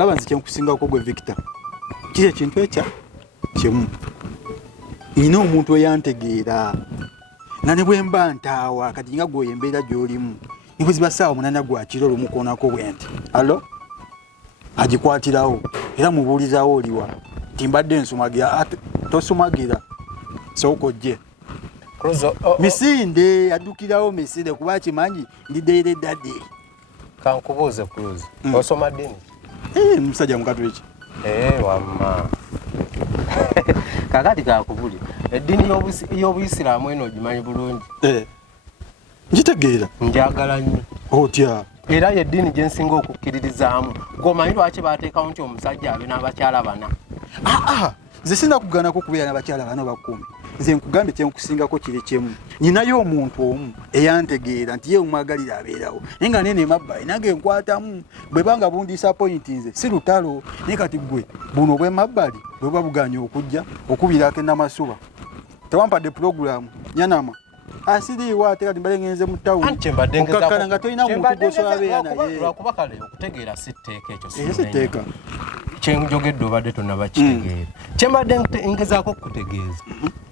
olaba nze kyenkusingako gwe Victor kiri ekintu ekya kimu nina omuntu eyantegeera nga ne bwe mba ntaawa kati nga gwe embeera gy'olimu ne bwe ziba ssaawa 8 gwa kiro olumukoonako bwe nti agikwatirawo era mubuulizaawo oliwa nti mbadde nsumagira tosumagira sooka ojje misinde addukirawo misinde kuba kimanyi ndiddeire eddadde kankubuuze Cruz osoma ddiini musajja mukatoliki wamma kakati kakubuli eddiini y'Obuyisiraamu eno ogimanyi bulungi ngitegeera njagala nnyo otya era y'eddiini gye nsinga okukkiririzaamu ng'omanyi lwaki baateekawo nti omusajja abe n'abakyala bana nze sinda kugaanako kubeera n'abakyala bana bakumi nze nkugambye kyenkusingako kiri kimu nyinayo omuntu omu eyantegeera nti ye omwagalira abeerawo naye nga nene emabbali nange nkwatamu bwe banga bundisappointi nze si lutalo naye kati gwe buno obw'emabbali bwe buba buganye okujja okubirako enamasuba tewampadde puroguramu nyanama asiriiwa ate kati mbale ngenze mu tawuni okakkana nga tolina muntu gwosobola abeera naye lwakuba kale okutegeera si tteeka ekyo si tteeka kyenjogedde obadde tonnabakitegeera kyembadde ngezaako okukutegeeza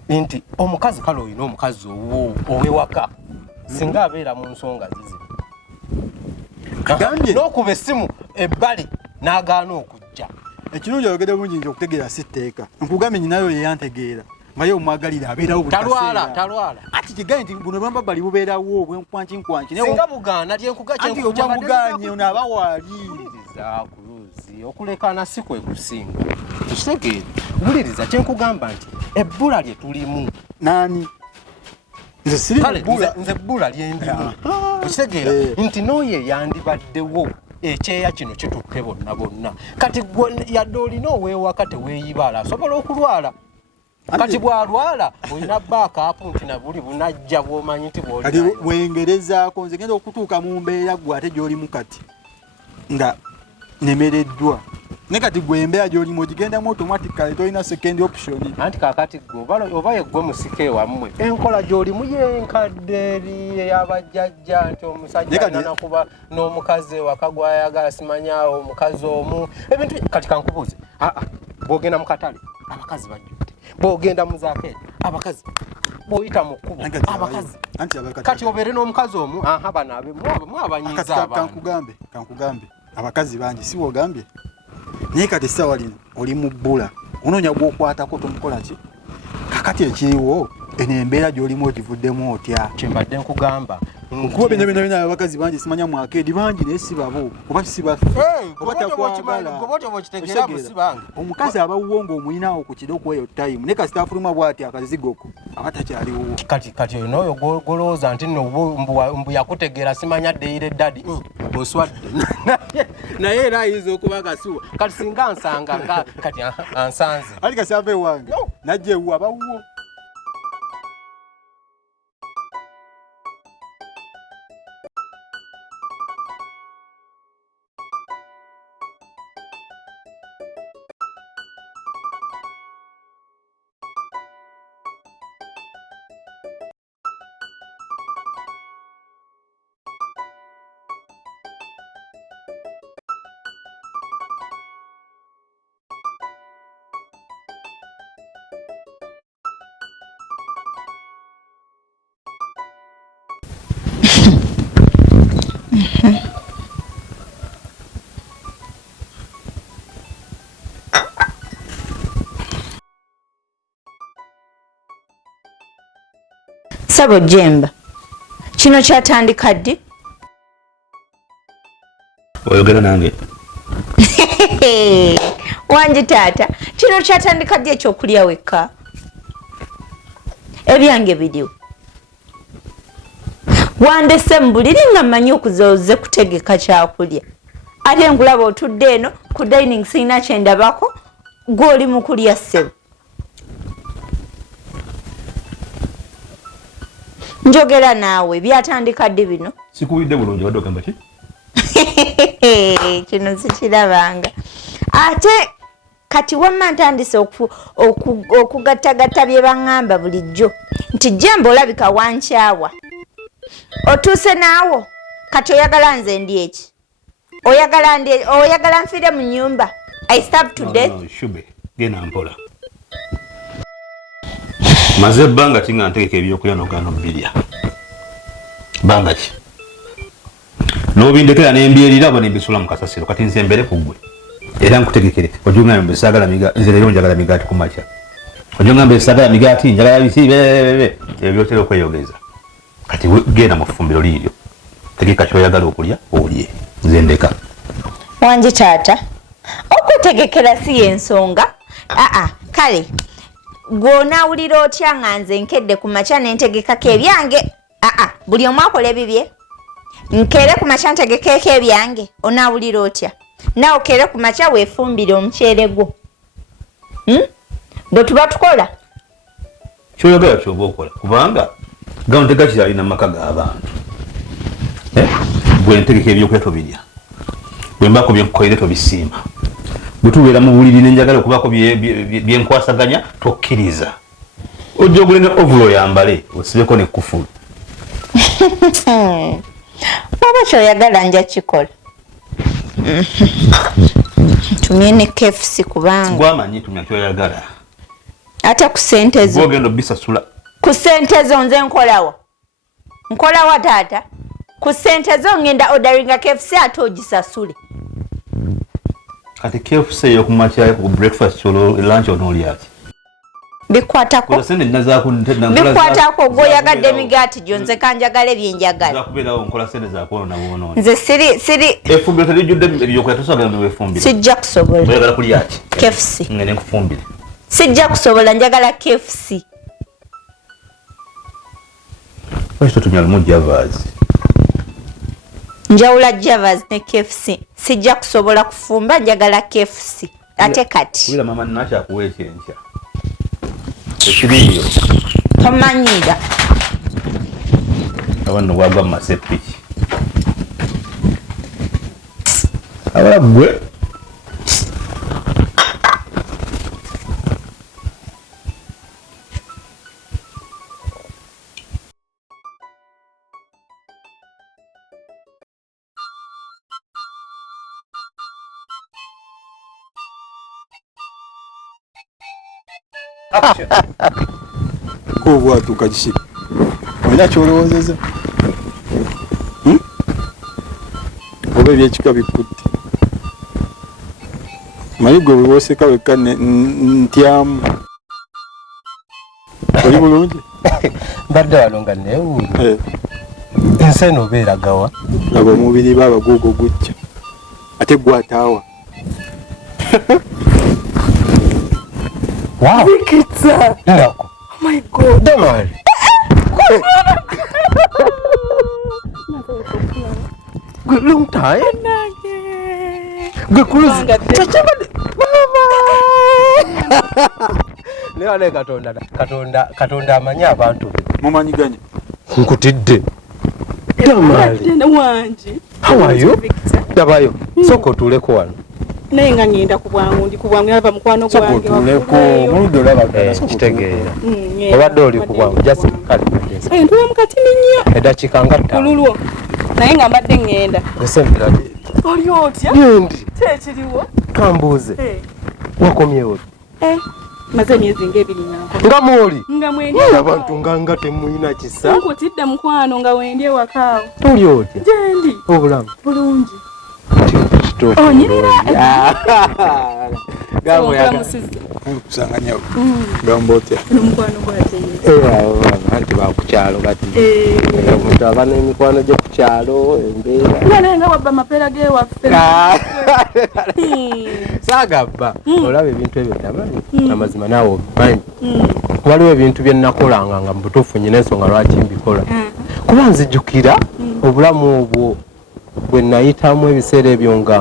nti omukazi kale olina omukazi ow'ewaka singa abeera mu nsonga zizibu n'okuba essimu ebbali n'agaana okujja ekirungi ayogedde bulungi nti okutegeera si tteeka nkugambye nyinayo yeyantegeera maye omwagalira abeerawo talwala ati kigaye nti buno bwambabali bubeerawo bwenkwankyinkwankyi singa bugaana anti obwamuganye onaaba waali Kuluzi okulekana si kwe kusinga tukitegeere wuliriza kyenkugamba nti ebbula lye tulimu nani nze ebbula lye ndimu tukitegeera nti n'oyo yandibaddewo ekyeya kino kitutte bonna kati yadde olina oweewaka teweeyibala asobola okulwala kati bw'alwala olina baakaapu nti na buli bunajja bw'omanyi nti kati wengerezaako nze genda okutuuka mu mbeera gwe ate gy'olimu kati nga nemereddwa ne kati gwe embeera gy'olimu ogigendamu automatically tolina second option anti kaakati gwe oba yeggwe musika ewammwe enkola gy'olimu yenkadde eri ey'abajjajja nti omusajja alina kuba n'omukazi ewaka gw'ayagala simanyaawo omukazi omu ebintu kati kankubuuze bw'ogenda mu katale abakazi bajjudde bw'ogenda mu zaakeri abakazi bw'oyita mu kkubo abakazi kati obeere n'omukazi omu bano mwabanyiiza abantu kankugambe abakazi bangi si bw'ogambye naye kati essaawa lino oli mu bbula onoonya gw'okwatako tomukola ki kakati ekiriwo eno embeera gy'olimu ogivuddemu otya kyembadde nkugamba nkuba bina abakazi bangi simanya mwakeedi bangi naye si babo oba si baffe oba takwagala omukazi abawuwo ng'omulinawo ku kiro okweyo time naye kasita afuluma bw'ati akazigoko aba takyaliwo kati n'oyo golowooza nti nno mbu yakutegeera simanya ddeyira eddadi oswadde naye era ayinza okuba kasuwa kati singa nsanga nga kati ansanze ali kasava ewange najja ewu abawuwo Sabo Jemba kino kyatandika ddi oyogera nange wangi taata kino kyatandika ddi ekyokulya wekka ebyange biriwo wandese mu buliri nga mmanyi okuzooze kutegeka kyakulya ate nkulaba otudde eno ku dining sirina kyendabako gw'oli mu kulya ssebo njogera naawe byatandika ddi bino sikuwulidde bulungi wadde ogamba ki kino sikirabanga ate kati wamma ntandise okugattagatta bye baŋŋamba bulijjo nti Jemba olabika wankyawa otuuse naawo kati oyagala nze ndi eki oyagala nfire mu nyumba. I starve to death. No, shube. Gena mpola. Maze banga tinga ntegeka ebyokulya n'ogano bilya. Banga ki? N'obindekera n'embyerira abo n'embisula mu kasasiro kati nze mbere ku ggwe. Era nkutegekere ojunga mbe sagala migaati nze leero njagala migaati ku makya. Ojunga mbe sagala migaati njagala bisi ebyotera okweyogeza. Kati genda mu ffumbiro liiryo. Tegeka ky'oyagala okulya olye. Nze ndeka. Wangi taata. Okutegekera si y'ensonga. Kale. Gw'onaawulira otya nga nze nkedde ku makya n'entegekako ebyange. Buli omu akola ebibye. Nkere ku makya ntegekeko ebyange. Onaawulira otya? Naawe okere ku makya weefumbire omuceere gwo. Bwe tuba tukola. Ky'oyagala ky'oba okola kubanga gawuntega kiralina mu maka g'abantu. Bwe ntegeka ebyokulya tobirya. Bwe mbaako bye nkukoire tobisiima. Bwe tubeera mu buliri ne njagala okubaako bye nkwasaganya tokkiriza. Ojja ogule ne ovulo yambale osibeko ne kufulu. Baba ky'oyagala nja kikola. Tumye ne KFC kubanga. Gwamanyi tumya ky'oyagala. Ate ku ssente zo. Gwogenda obisasula. Ku ssente zo nze nkolawa. Nkolawa taata. Ku ssente zo ngenda orderinga KFC ate ogisasule. Kati KFC yo kumakya ku breakfast cholo lunch onoolya ki? Bikwatako. Kola sente nazaako bikwatako gwoyagadde migaati gyo nze kanjagala ebyenjagala. Zakubeerawo nkola sente zaako na bwonoona. Nze siri efumbiro terijjudde ebyokulya tosobola weefumbire. Sijja kusobola. Oyagala kulya ki? KFC. Ngene nkufumbire. Sijja kusobola njagala KFC. Lwaki tumya lumu Javas? Njawula Javas ne KFC. Sijja kusobola kufumba njagala KFC. Ate kati. Wira mama nakyakuwa ekyenkya. Ekiriyo. Tomanyira. Abantu wagwa mu masepiki. Abala gwe. Obwatuuka kiki? Olina ky'olowoozeza? Oba ebyekika bikutte? Manyi gwe bwe wooseka wekka ntyamu. Oli bulungi? Mbadde wano nga neewuunya. Ensi eno obeera gawa? Laba omubiri baaba gwogwo gujja. Ate gwataawa. Wow. Bikitsa. Ndako. Oh my God. Damari. Good long time. Good cruise. Newane katonda amanyi abantu. Mumanyi ganya? Nkutidde. Damari. How are you? Dabayo. Soko tuleko wano. Naye nga ngenda ku bwangu ndi ku bwangu yava mukwano gwange tuleko muludo laba kitegeera obadde oli ku bwangu just kale ntuwa mukati nnyo eddakiika nga kululwo naye nga mbadde ngenda esembera oli otya yendi kyekiriwo kambuuze wakomyewo maze emyezi ng'ebiri nga mwoli nga mwendi abantu nga temuyina kisa nkutidde mukwano nga wendi ewakaawo tuli otya gyendi obulamu bulungi onyirira kusanga nyawo gamba otya n'omukwano gwate bakukyalo kati omuntu aba n'emikwano gye ku kyalo embeera naye nga wabba amapeera g'ewaffe saagabba olaba ebintu ebyo tamanyi amazima naawe obimanyi waliwo ebintu bye nnakolanga nga mu butuufu nyina ensonga lwaki mbikola kuba nzijjukira obulamu obwo bwe nayitamu ebiseera ebyo nga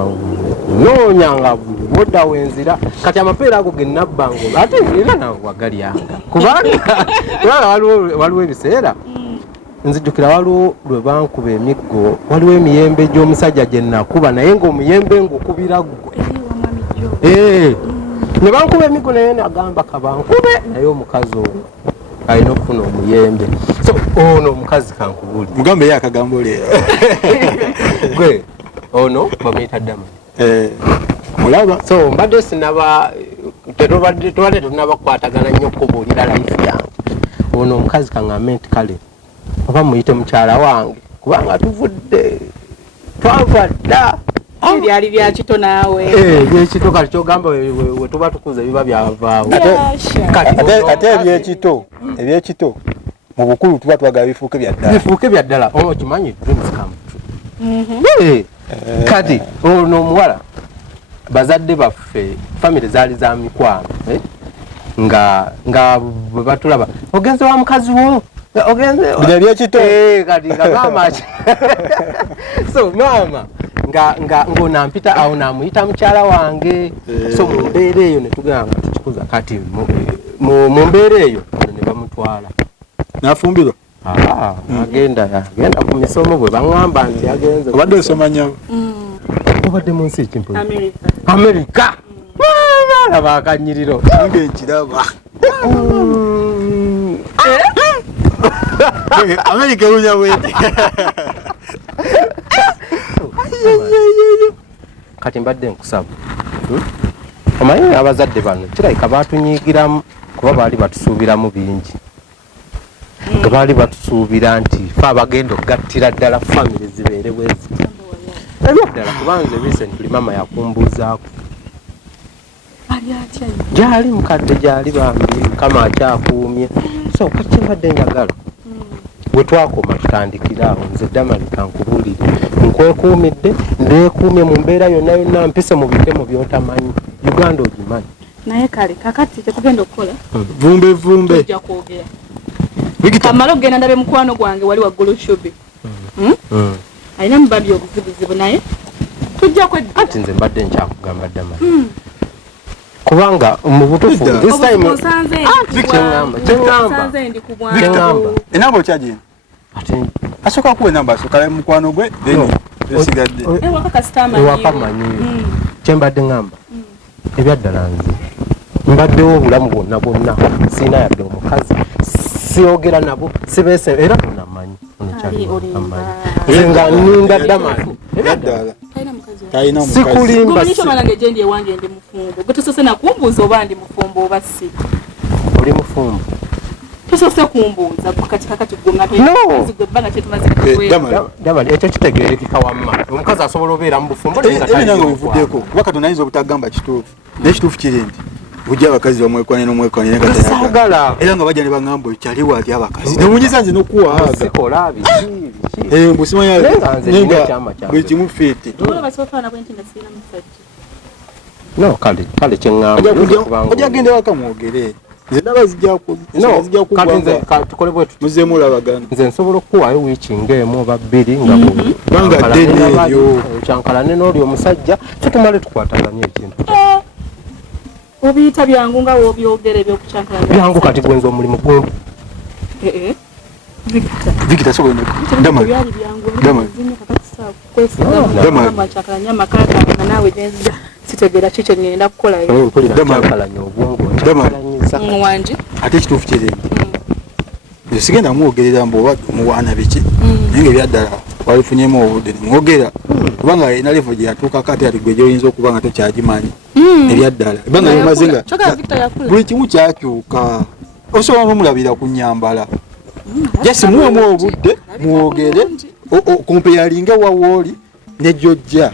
noonya nga bodda wenzira kati amapeera ago ge nabbango ate era nawe wagalyanga kubanga waliwo ebiseera nzijjukira waliwo lwe bankuba emiggo waliwo emiyembe gy'omusajja gye nakuba naye ng'omuyembe ngukubira ggwe ne bankuba emiggo naye nagamba kabankube naye omukazi oyo alina okufuna omuyembe so ono omukazi kankubuli mugambe ye akagambo leero gwe ono bamuyita Damani. Mulaba. So mbadde sinaba tubadde tunabakwatagana nnyo kubuulira life yange. Ono omukazi kaŋŋambe nti kale oba muyite mukyala wange kubanga tuvudde twava dda. Byali bya kito naawe. Byekito kati kyogamba we tuba tukuze biba byavaawo. Ate ebyekito mu bukulu tuba twagala bifuuke bya ddala. Bifuuke bya ddala. Okimanyi dreams come true. Kati ono omuwala bazadde baffe family zaali za mikwano nga bwe batulaba ogenze wa mukazi wo ogenze byekito kati nga maama so maama nga ngonampita awo namuyita mukyala wange so mu mbeera eyo ne tugamba tukikuza kati mu mbeera eyo ne bamutwala nafumbirwa agenda ku misomo bwe baŋŋamba nti agenze obadde osoma nnyabo obadde mu nsi ekimpo Amerika laba akanyiriro nange nkiraba Amerika ewunya bwete kati mbadde nkusaba omanyi abazadde bano kirabika baatunyiigiramu kuba baali batusuubiramu bingi nga baali batusuubira nti fe abagenda okugattira ddala famire zibeere bwezi ebyaddala kubanze recently mama yakumbuuzaako gyali mukadde gyali bambi kama akyakuumye so kati mbadde njagala we twakoma tutandikira awo nze Damalika nkubulire nkwekuumidde ndeekuumye mu mbeera yonna mpise mu bitemo by'otamanyi Uganda ogimanyi naye kale kakati tekugenda okukola vumbe tujja kwogera kamala okugenda ndabe mukwano gwange wali waggulu shubi alina mubabi obuzibuzibu naye tujja kweddira ati nze mbadde nkyakugamba Damali kubanga mu butufu this time kyengamba enamba okyagina ati asooka kuwa enamba asooka mukwano gwe then esigadde ewakamanyi kyembadde ngamba ebyaddala nze mbaddewo obulamu bwonna siina yadde omukazi siyogera nabo sibeese era namanyi nga nninda Damali sikulimba gendi ewange ndi mufumbo gwetusose nakumbuuza oba ndi mufumbo oba si oli mufumbo tosose kumbuuza kati kakati gwebbanga Damali ekyo kitegeerekeka wamma omukazi asobola obeera mu bufumbo nange bivuddeko kuba katonda ayinza obutagamba kituufu naye kituufu kiri nti bujja abakazi bamwekwane n'omwekwane saagala era nga bajja ne baŋŋamba kyaliwo ati abakazi newunyiza nze n'okuwaaga busimanya buli kimu fiiti no kale kyeŋŋamba ojja genda waka mwogere nze naba zijja tukole bwe tuti muzeemu olabagana nze nsobola okukuwaayo wiiki ng'emu oba bbiri nga banga ddene eyo kyankalane n'oli omusajja tutumale tukwataganye ekintu obiyita byangu nga wobyogera ebyokucankala byangu kati gwenza omulimu gwe Victor so Damali nawe genza sitegera kiki ngenda kukola wanje ate kituufu kiri sigenda mwogerera mbu muwaana biki naye ebyaddala walifunyemu obudde nemwogera kubanga ina levo gye yatuukako ate ati gwe gyoyinza okuba nga tokyagimanyi ebyaddala ebanga yomaze nga buli kimu kyakyuka osobola nomulabira ku nnyambala jasi muwemu obudde mwogere kompeyalinga wawooli nejjojja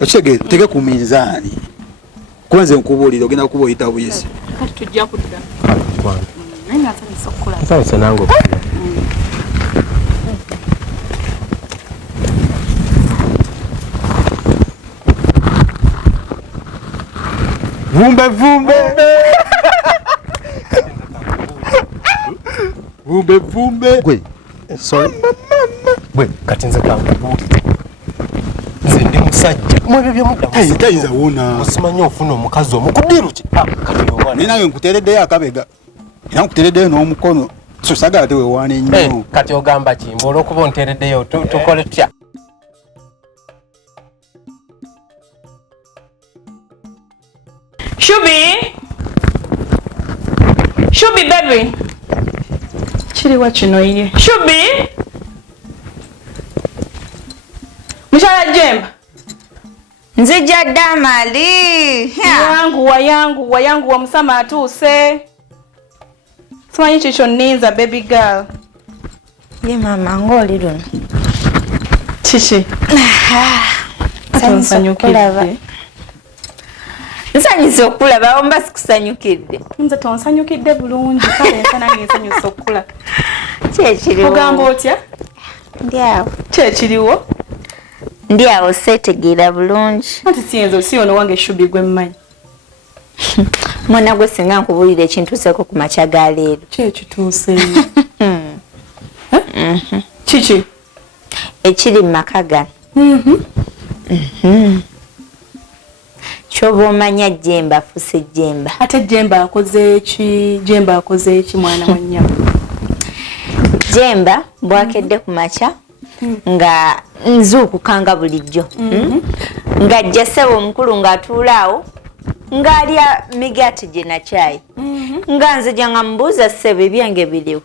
okitegeeza tege ku minzaani kuba nze nkubuulira ogenda kuba oyita buyisi nsanyuse nange vumbe gwe sorry gwe kati nze kankubuulire nze ndi musajja mwebyo tayinza wona osimanyi ofuna omukazi omukudiru ki naye nange nkuteereddeyo akabega era nkuteereddeyo n'omukono so sagala tewewaana ennyo kati ogamba kimba olwokuba onteereddeyo tukole tutya Shubi baby kiriwa kino ye Shubi Mushala Jemba Nzija damali. Wayangu wa musama atuuse. Simanyi kikyo nninza baby girl. Ye mama ngoli luno. Kiki? Nsanyukidde. Nsanyusa okulaba omba sikusanyukidde. Nze tonsanyukidde bulungi kale nsana ngensanyusa okula. Kyekiriwo. Ogamba otya? Ndiawo. Kyekiriwo? Ndiawo setegeera bulungi. Anti siyenzo si ono wange shubi gwe mmanyi. Mwana gwe singa nkubulira ekintuuseeko ku makya ga leero. Kyekituuseeyo. Kiki? Ekiri mu maka gano. Kyoba omanya Jemba afuse Jemba. Ate Jemba akoze ki? Jemba akoze ki mwana wa nnyama? Jemba bwakedde ku makya nga nzuukukanga bulijjo. Ng'ajja ssebo omukulu ng'atuulaawo ng'alya migati gye na caayi. Nga nzija nga mubuuza ssebo ebyange biriwo.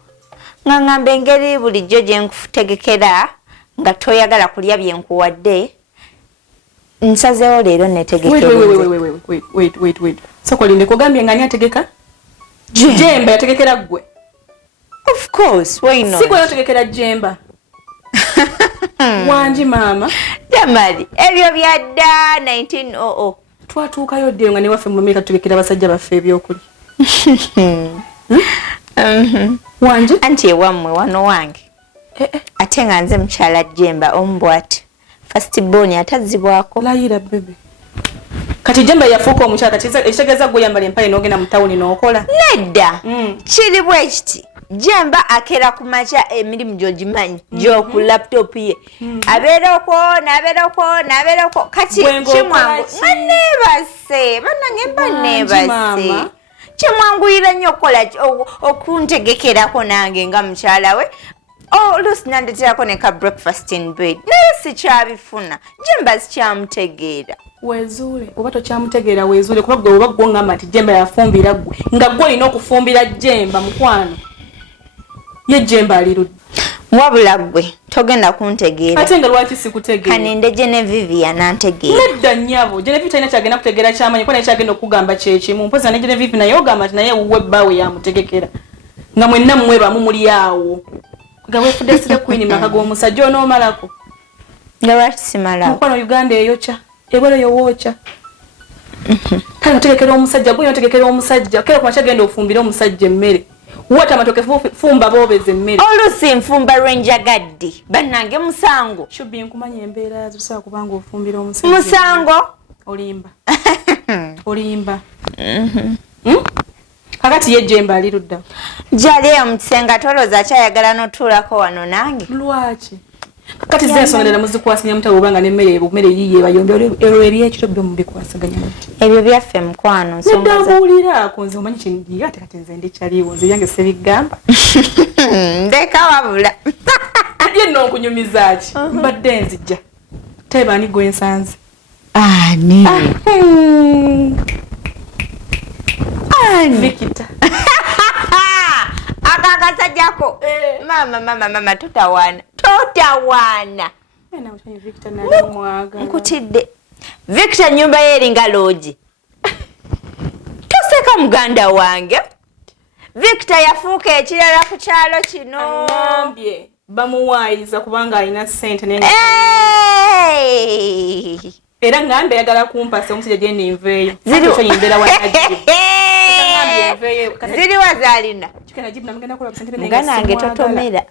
Nga ngamba engeri bulijjo gye nkutegekera nga toyagala kulya bye nkuwadde. Nsazeewo leero netegekera. Wait. Sokolinde kugambye nga ani ategeka? Jemba yategekera gwe. Of course, why not? Sigwe yategekera Jemba. Wanji mama. Jamali, ebyo byadda 1900. Twatuukayo dde nga ne waffe mu Amerika tutegekera basajja baffe ebyokulya. Wanji? Anti ewammwe wano wange. Ate nga nze mukyala Jemba ombwati. First born atazibwako. Layira bebe. Kati Jemba yafuuka omukyala kati ekitegeeza gwe yambala empale n'ogenda mu tawuni n'okola. Nedda. Kiri bwe kiti. Jemba akera ku makya emirimu gy'ogimanyi gy'oku laptop ye. Abeerako n'abeerako kati kimwangu. Neebase bannange mba neebase. Kimwanguyira nnyo okukola okuntegekerako nange nga mukyala we. Lucy nandeterako ne ka breakfast in bed. Naye sikyabifuna. Jemba sikyamutegeera. Wezuule oba tokyamutegeera wezuule kuba gwe oba gw'ongamba nti Jemba yafumbira gwe nga gwe olina okufumbira Jemba mukwano. Ye Jemba alirudde. Wabula gwe togenda kuntegeera. Ate nga lwaki sikutegeera? Kaninde Genevieve yanantegeera. Nedda nnyabo Genevieve talina kyagenda kutegeera kyamanyi kuba naye kyagenda okugamba kyekimu. Mpoza ne Genevieve naye ogamba nti naye wuwe bbaawe yamutegekera. Nga mwenna mmwe bamu muli awo. Nga weefudde sire Queen maka g'omusajja onoomalako. Nga lwaki simalawo? Mukwano Uganda eyokya. Ebwero yowookya. Kale otegekera omusajja gwe otegekera omusajja. Kera ku makya genda ofumbira omusajja emmere. Wata matoke fumba boobeze emmere. Oluusi nfumba lwenjagadde. Bannange musango. Shubi nkumanya embeera zisobola kubanga ofumbira omusajja. Musango. Olimba. Olimba. Kakati ye Jemba alirudda. Jali mu kisenga tolooza akyayagala n'otuulako wano nange. Lwaki? Kakati ze nsonga muzikwasanya mutawe obanga n'emmere ebumere yiye bayombe ero eri ekiro byo mubikwasaganya. Ebyo byaffe mukwano nsonga. Ndabulirako nze omanyi kindiga ate kati nze ndikyaliwo nze byange sebigamba. Ndeka wabula. Ye nno nkunyumiza ki? Mbadde nzijja. Teba ani gwe nsanze. Ani? Vikita. Akakasajjako. Mama totawaana. Nkutidde. Victor nyumba ye eringa loogi. Toseka muganda wange. Victor yafuuka ekirala ku kyalo kino. Ngambye bamuwaayiriza kubanga alina ssente n'enga. Era ngambe yagala kumpasa omusajja gye ninveeyo. Ziriwa zalina. Muganange totomera.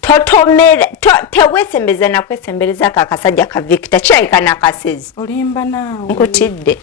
Totomera. Teweesembeza na kwesembereza akakasajja ka Victor. Kyayika n'akasezi. Olimba naawe. Nkutidde.